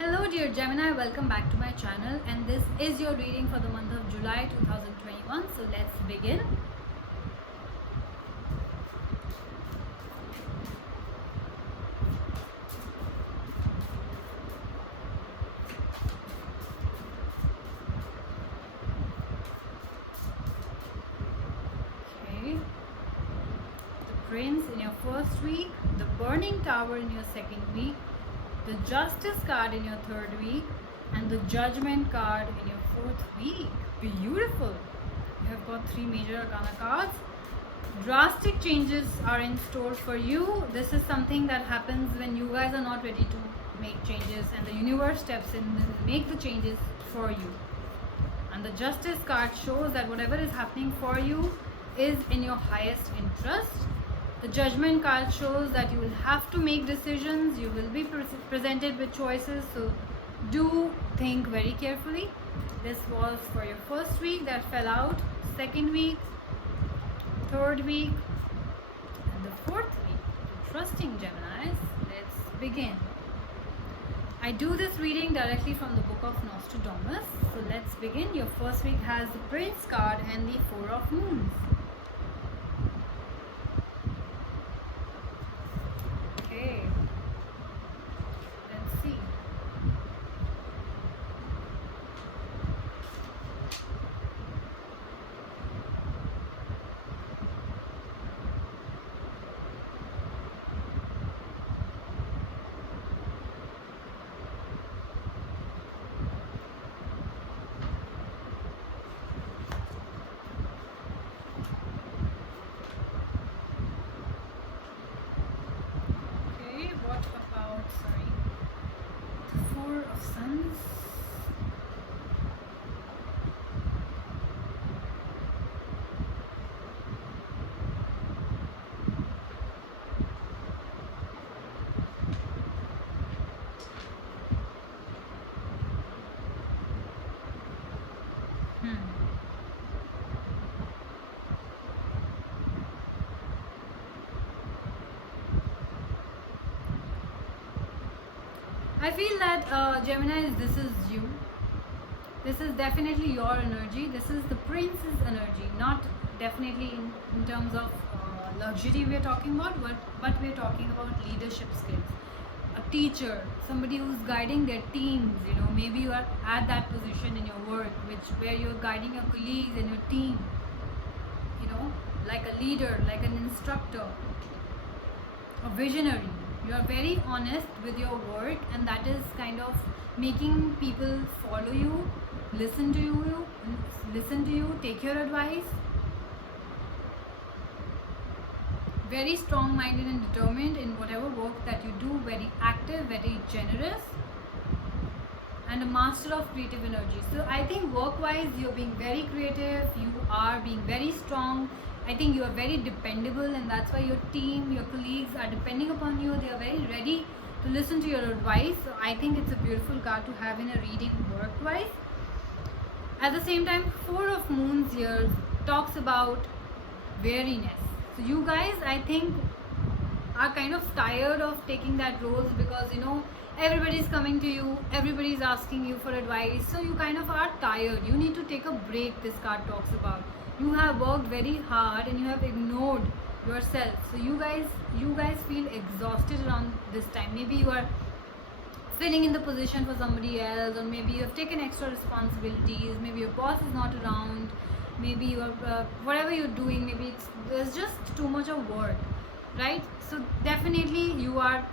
Hello dear Gemini, welcome back to my channel, and this is your reading for the month of July 2021. So let's begin. Okay. The Prince in your first week, the Burning Tower in your second week, the Justice card in your third week, and the Judgment card in your fourth week. Beautiful. You have got three major arcana cards. Drastic changes are in store for you. This is something that happens when you guys are not ready to make changes, and the universe steps in and make the changes for you. And the Justice card shows that whatever is happening for you is in your highest interest. The Judgment card shows that you will have to make decisions, you will be presented with choices, so do think very carefully. This was for your first week that fell out, second week, third week, and the fourth week. Trusting Geminis, let's begin. I do this reading directly from the book of Nostradamus. So let's begin. Your first week has the Prince card and the Four of Moons. Okay, let's see. What about, the Four of Suns? I feel that Gemini, this is you. This is definitely your energy. This is the Prince's energy, not definitely in terms of luxury we're talking about, but we're talking about leadership skills. A teacher, somebody who's guiding their teams, maybe you are at that position in your work, where you're guiding your colleagues and your team, like a leader, like an instructor, a visionary. You are very honest with your work, and that is kind of making people follow you, listen to you, take your advice. Very strong-minded and determined in whatever work that you do, very active, very generous, and a master of creative energy. So I think work-wise, you're being very creative, you are being very strong. I think you are very dependable, and that's why your team, your colleagues are depending upon you. They are very ready to listen to your advice. So I think it's a beautiful card to have in a reading work-wise. At the same time, Four of Moons here talks about weariness. So you guys, I think, are kind of tired of taking that roles, because everybody's coming to you, everybody's asking you for advice, so you kind of are tired. You need to take a break, this card talks about. You have worked very hard and you have ignored yourself, so you guys feel exhausted around this time. Maybe you are filling in the position for somebody else, or maybe you have taken extra responsibilities, maybe your boss is not around, maybe you are whatever you're doing, maybe there's just too much of work, right? So definitely you are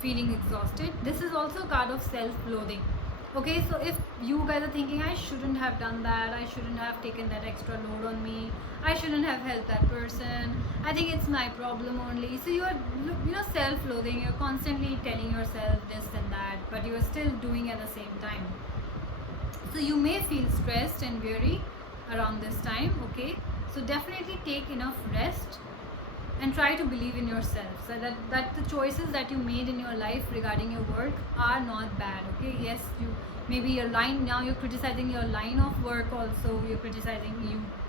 feeling exhausted. This is also a card of self-loathing. Okay, so if you guys are thinking, I shouldn't have done that, I shouldn't have taken that extra load on me, I shouldn't have helped that person, I think it's my problem only. So you are self-loathing, you're constantly telling yourself this and that, but you are still doing at the same time. So you may feel stressed and weary around this time. Okay, so definitely take enough rest and try to believe in yourself, so that the choices that you made in your life regarding your work are not bad. Okay, yes, you maybe you're criticizing your line of work, also you're criticizing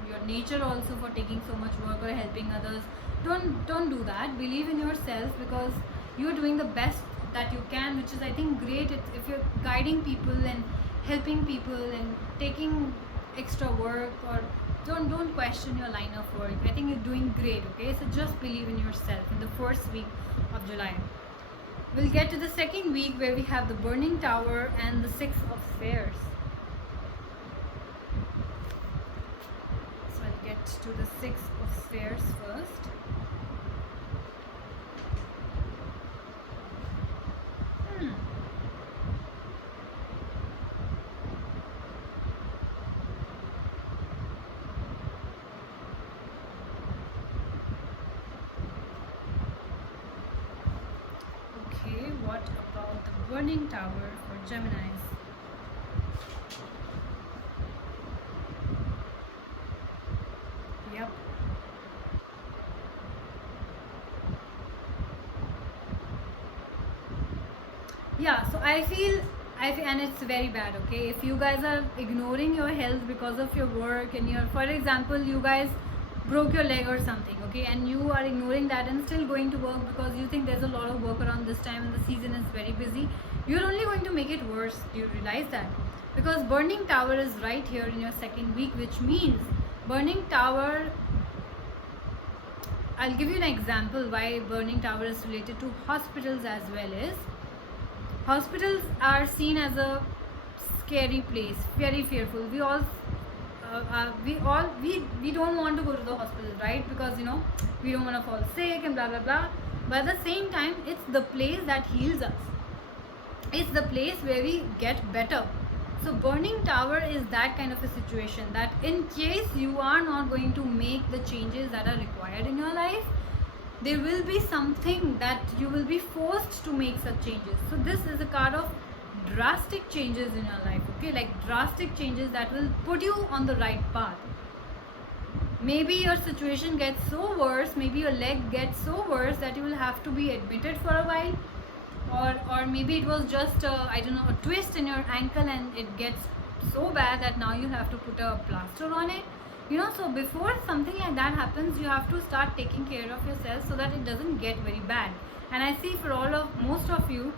your nature also for taking so much work or helping others. Don't do that. Believe in yourself, because you're doing the best that you can, which is I think great. If you're guiding people and helping people and taking extra work, or don't question your line of work. I think you're doing great. Okay, so just believe in yourself in the first week of July. We'll get to the second week where we have the Burning Tower and the Six of Spheres. So I'll get to the Six of Spheres first. What about the Burning Tower for Geminis? Yep. Yeah, so I feel, and it's very bad, okay? If you guys are ignoring your health because of your work and your, for example, you guys broke your leg or something, okay, and you are ignoring that and still going to work because you think there's a lot of work around this time and the season is very busy, you're only going to make it worse. Do you realize that? Because Burning Tower is right here in your second week, which means Burning Tower, I'll give you an example why Burning Tower is related to hospitals as well. Is hospitals are seen as a scary place, very fearful. We don't want to go to the hospital, right? Because we don't want to fall sick and blah blah blah. But at the same time, it's the place that heals us. It's the place where we get better. So Burning Tower is that kind of a situation, that in case you are not going to make the changes that are required in your life, there will be something that you will be forced to make such changes. So this is a card of drastic changes in your life, okay, like drastic changes that will put you on the right path. Maybe your situation gets so worse, maybe your leg gets so worse that you will have to be admitted for a while, or maybe it was just I don't know, a twist in your ankle and it gets so bad that now you have to put a plaster on it. So before something like that happens, you have to start taking care of yourself so that it doesn't get very bad. And I see for most of you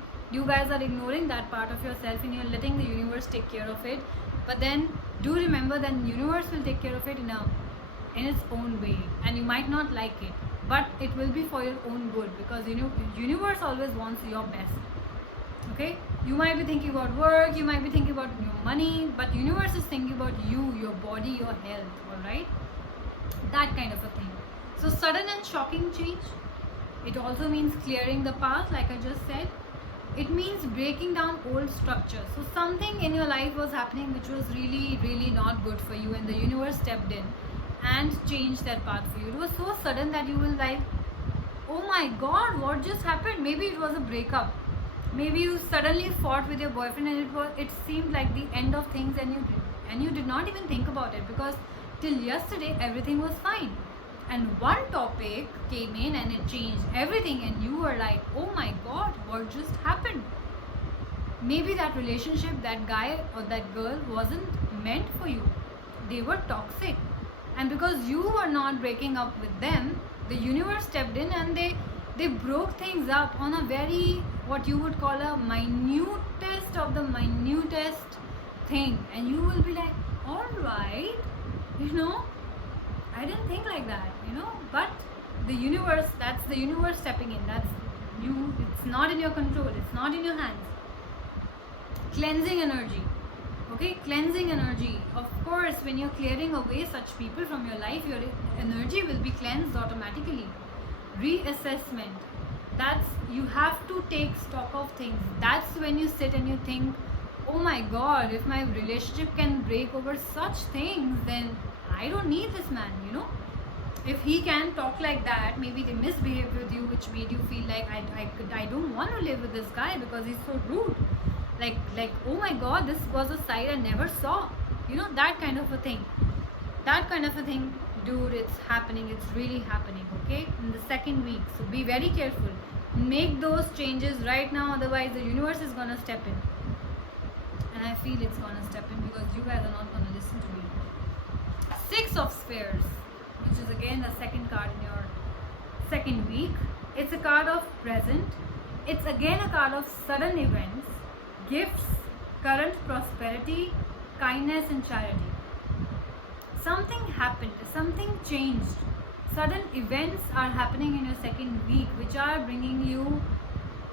guys are ignoring that part of yourself and you're letting the universe take care of it. But then do remember that the universe will take care of it in its own way, and you might not like it, but it will be for your own good, because universe always wants your best. Okay, you might be thinking about work, you might be thinking about your money, but universe is thinking about you, your body, your health. All right, that kind of a thing. So sudden and shocking change, it also means clearing the path, like I just said. It means breaking down old structures. So something in your life was happening which was really, really not good for you, and the universe stepped in and changed that path for you. It was so sudden that you will like, oh my god, what just happened? Maybe it was a breakup. Maybe you suddenly fought with your boyfriend and it seemed like the end of things, and you did not even think about it, because till yesterday everything was fine. And one topic came in and it changed everything, and you were like, oh my god, what just happened? Maybe that relationship, that guy or that girl wasn't meant for you. They were toxic. And because you were not breaking up with them, the universe stepped in and they broke things up on a very, what you would call a minutest of the minutest thing. And you will be like, alright, I didn't think like that, but the universe, that's the universe stepping in. That's you, it's not in your control, it's not in your hands. Cleansing energy. Okay, cleansing energy. Of course, when you're clearing away such people from your life, your energy will be cleansed automatically. Reassessment. That's, you have to take stock of things. That's when you sit and you think, oh my god, if my relationship can break over such things, then I don't need this man, If he can talk like that, maybe they misbehaved with you, which made you feel like I don't want to live with this guy because he's so rude. Like oh my god, this was a side I never saw. That kind of a thing. That kind of a thing, dude, it's happening. It's really happening, okay? In the second week. So be very careful. Make those changes right now, otherwise the universe is gonna step in. And I feel it's gonna step in because you guys are not gonna listen to me. Six of Spheres, which is again the second card in your second week. It's a card of present. It's again a card of sudden events, gifts, current prosperity, kindness and charity. Something happened, something changed. Sudden events are happening in your second week which are bringing you,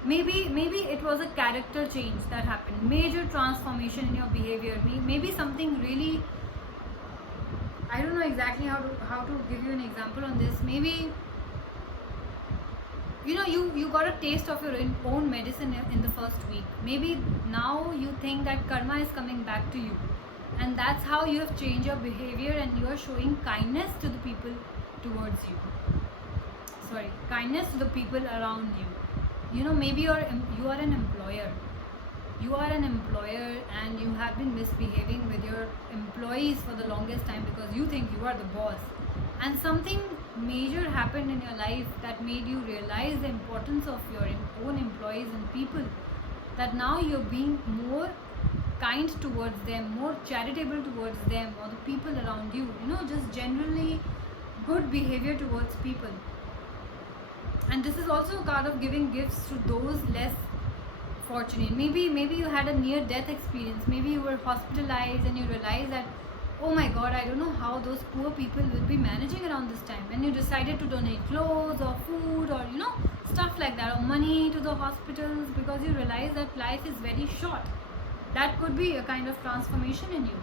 maybe it was a character change that happened, major transformation in your behavior, maybe something really, I don't know exactly how to give you an example on this. Maybe you got a taste of your own medicine in the first week. Maybe now you think that karma is coming back to you, and that's how you have changed your behavior and you are showing kindness to the people towards you. Kindness to the people around you. Maybe you are an employer. You are an employer and you have been misbehaving with your employees for the longest time because you think you are the boss, and something major happened in your life that made you realize the importance of your own employees and people, that now you're being more kind towards them, more charitable towards them or the people around you, just generally good behavior towards people. And this is also a card of giving gifts to those less fortunate. Maybe you had a near death experience, maybe you were hospitalized and you realized that, oh my god, I don't know how those poor people will be managing around this time, and you decided to donate clothes or food or stuff like that, or money to the hospitals because you realize that life is very short. That could be a kind of transformation in you.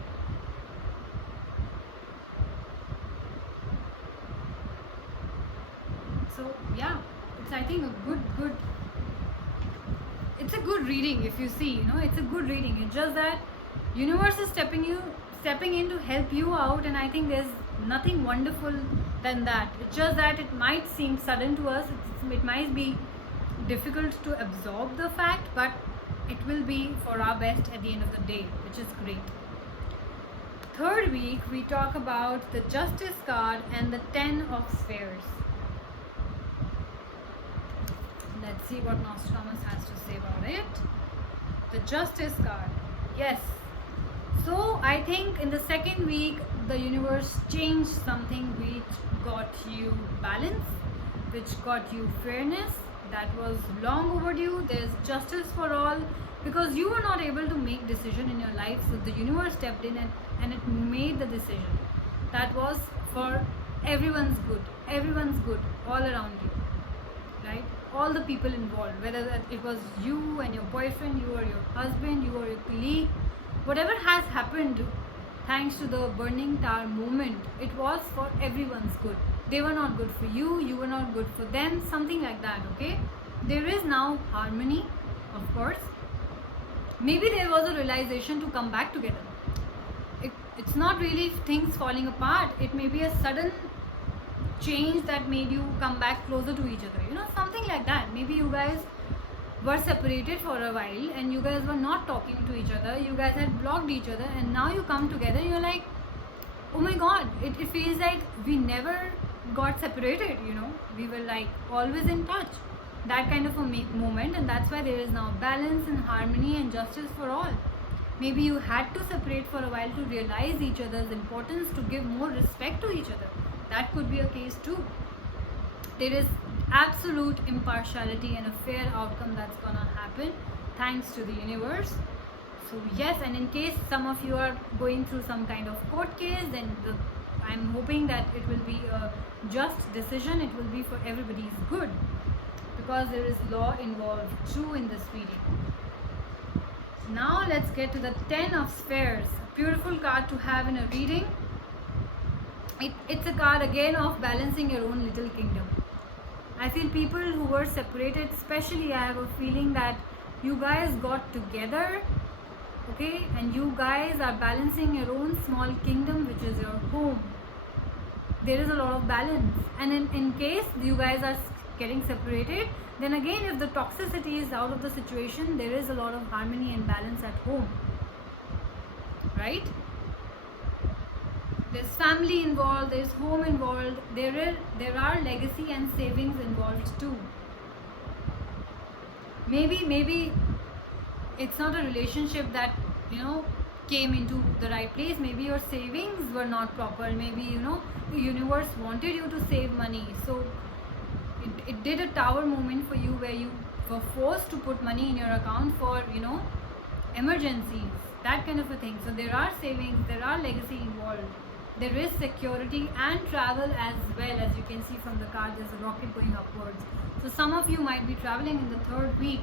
So yeah, it's, I think, it's a good reading. If you see, it's a good reading. It's just that universe is stepping in to help you out, and I think there's nothing wonderful than that. It's just that it might seem sudden to us. It might be difficult to absorb the fact, but it will be for our best at the end of the day, which is great. Third week, we talk about the Justice card and the 10 of Spheres. Let's see what Nostradamus has to say about it. The Justice card. Yes. So I think in the second week, the universe changed something which got you balance, which got you fairness. That was long overdue. There's justice for all because you were not able to make decision in your life. So the universe stepped in and it made the decision. That was for everyone's good all around you, right? All the people involved, whether that it was you and your boyfriend, you or your husband, you or your colleague, whatever has happened, thanks to the burning tower moment, it was for everyone's good. They were not good for you, you were not good for them, something like that, okay? There is now harmony, of course. Maybe there was a realization to come back together. It's not really things falling apart. It may be a sudden change that made you come back closer to each other, something like that. Maybe you guys were separated for a while and you guys were not talking to each other, you guys had blocked each other, and now you come together and you're like, oh my god, it feels like we never got separated, we were like always in touch. That kind of a moment, and that's why there is now balance and harmony and justice for all. Maybe you had to separate for a while to realize each other's importance, to give more respect to each other. That could be a case too. There is absolute impartiality and a fair outcome that's gonna happen thanks to the universe. So yes, and in case some of you are going through some kind of court case, then I'm hoping that it will be a just decision. It will be for everybody's good because there is law involved too in this reading. Now let's get to the 10 of Spheres. A beautiful card to have in a reading. It's a card again of balancing your own little kingdom. I feel people who were separated, especially I have a feeling that you guys got together, okay, and you guys are balancing your own small kingdom, which is your home. There is a lot of balance, and in case you guys are getting separated, then again, if the toxicity is out of the situation, there is a lot of harmony and balance at home, right? There's family involved, there's home involved, there are legacy and savings involved too. Maybe it's not a relationship that came into the right place. Maybe your savings were not proper. Maybe the universe wanted you to save money, so it did a tower moment for you where you were forced to put money in your account for, emergencies, that kind of a thing. So there are savings, there are legacy involved, there is security and travel as well. As you can see from the card, there's a rocket going upwards. So some of you might be traveling in the third week.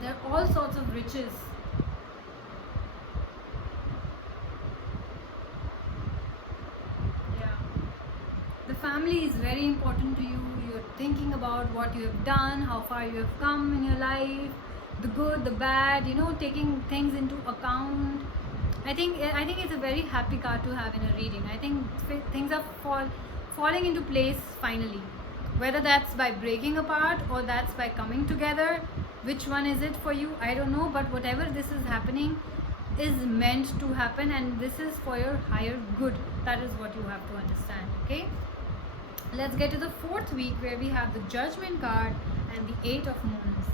There are all sorts of riches. Yeah. The family is very important to you. You're thinking about what you have done, how far you have come in your life, the good, the bad, taking things into account. I think it's a very happy card to have in a reading. I think things are falling into place finally. Whether that's by breaking apart or that's by coming together, which one is it for you? I don't know, but whatever this is happening is meant to happen, and this is for your higher good. That is what you have to understand, okay? Let's get to the fourth week, where we have the Judgment card and the Eight of Moons.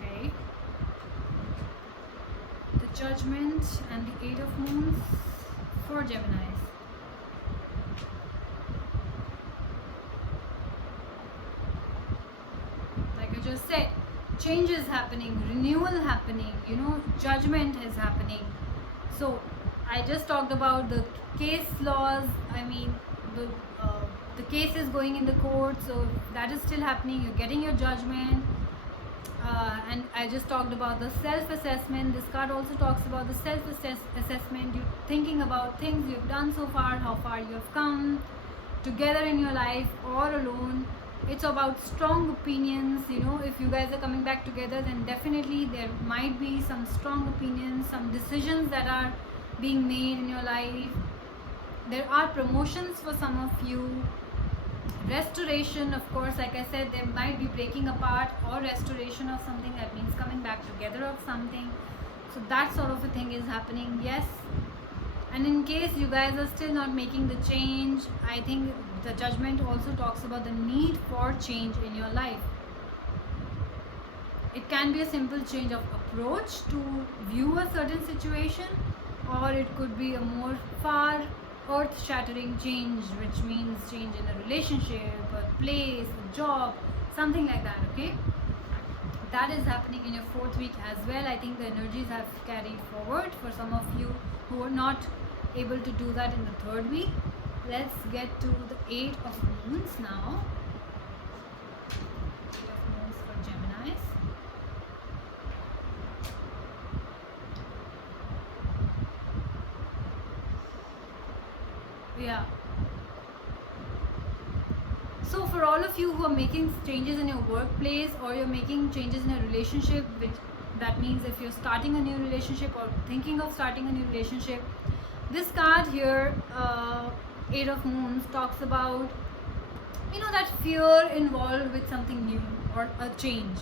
Okay. The Judgment and the Eight of Moons for Geminis. Like I just said, change is happening, renewal happening, judgment is happening. So I just talked about the case laws. I mean, the case is going in the court, so that is still happening. You're getting your judgment. And I just talked about the self-assessment. This card also talks about the self-assessment. You're thinking about things you've done so far, how far you have come, together in your life or alone. It's about strong opinions. If you guys are coming back together, then definitely there might be some strong opinions, some decisions that are being made in your life. There are promotions for some of you. Restoration, of course, like I said, there might be breaking apart or restoration of something. That means coming back together of something. So that sort of a thing is happening, yes. And in case you guys are still not making the change, I think the Judgment also talks about the need for change in your life. It can be a simple change of approach to view a certain situation, or it could be a more far earth-shattering change, which means change in a relationship, a place, a job, something like that, okay? That is happening in your fourth week as well. I think the energies have carried forward for some of you who are not able to do that in the third week. Let's get to the Eight of Moons now. Eight of Moons for Geminis. Yeah. So for all of you who are making changes in your workplace, or you're making changes in a relationship, which that means if you're starting a new relationship or thinking of starting a new relationship, this card here, Eight of Moons, talks about that fear involved with something new or a change.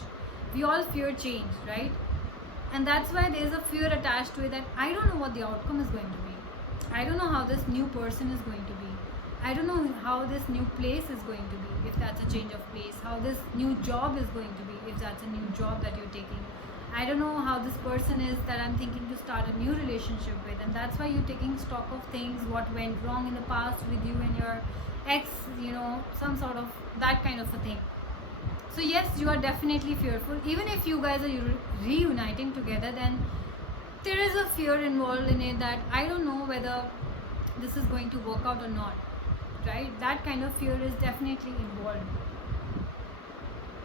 We all fear change, right? And that's why there's a fear attached to it, that I don't know what the outcome is going to be. I don't know how this new person is going to be. I don't know how this new place is going to be, if that's a change of place. How this new job is going to be, if that's a new job that you're taking. I don't know how this person is that I'm thinking to start a new relationship with. And that's why you're taking stock of things, what went wrong in the past with you and your ex, some sort of that kind of a thing. So yes, you are definitely fearful. Even if you guys are reuniting together, then there is a fear involved in it, that I don't know whether this is going to work out or not, right? That kind of fear is definitely involved.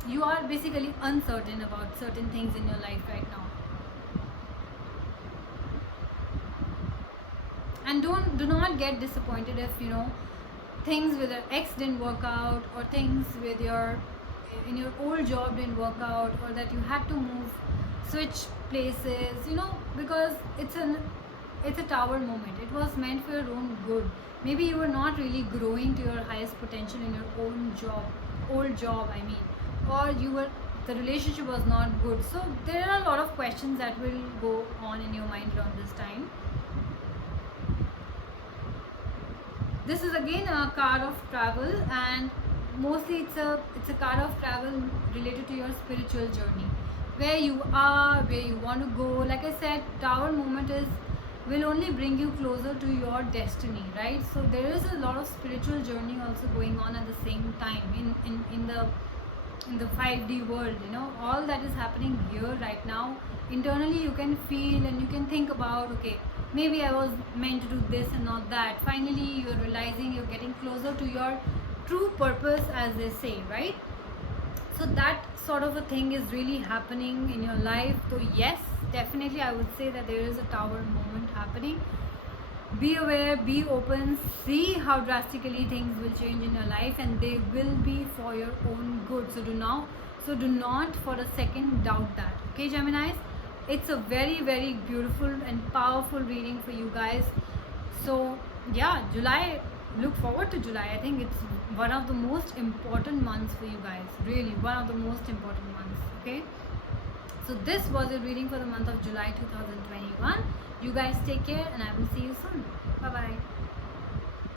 You are basically uncertain about certain things in your life right now. And do not get disappointed if things with your ex didn't work out, or things with in your old job didn't work out, or that you had to switch places, because it's a Tower moment. It was meant for your own good. Maybe you were not really growing to your highest potential in your old job, I mean, or the relationship was not good. So there are a lot of questions that will go on in your mind around this time. This is again a card of travel, and mostly it's a card of travel related to your spiritual journey, where you are, where you want to go. Like I said, Tower moment is will only bring you closer to your destiny, right? So there is a lot of spiritual journey also going on at the same time in the 5D world. You know, all that is happening here right now. Internally you can feel and you can think about, okay, maybe I was meant to do this and not that. Finally you're realizing you're getting closer to your true purpose, as they say, right? So that sort of a thing is really happening in your life. So yes, definitely I would say that there is a tower moment happening. Be aware, be open, see how drastically things will change in your life, and they will be for your own good. So do not for a second doubt that. Okay, Geminis, it's a very, very beautiful and powerful reading for you guys. So yeah, July, look forward to July. I think it's one of the most important months for you guys, really one of the most important months. Okay, so this was a reading for the month of July 2021. You guys take care, and I will see you soon. Bye bye.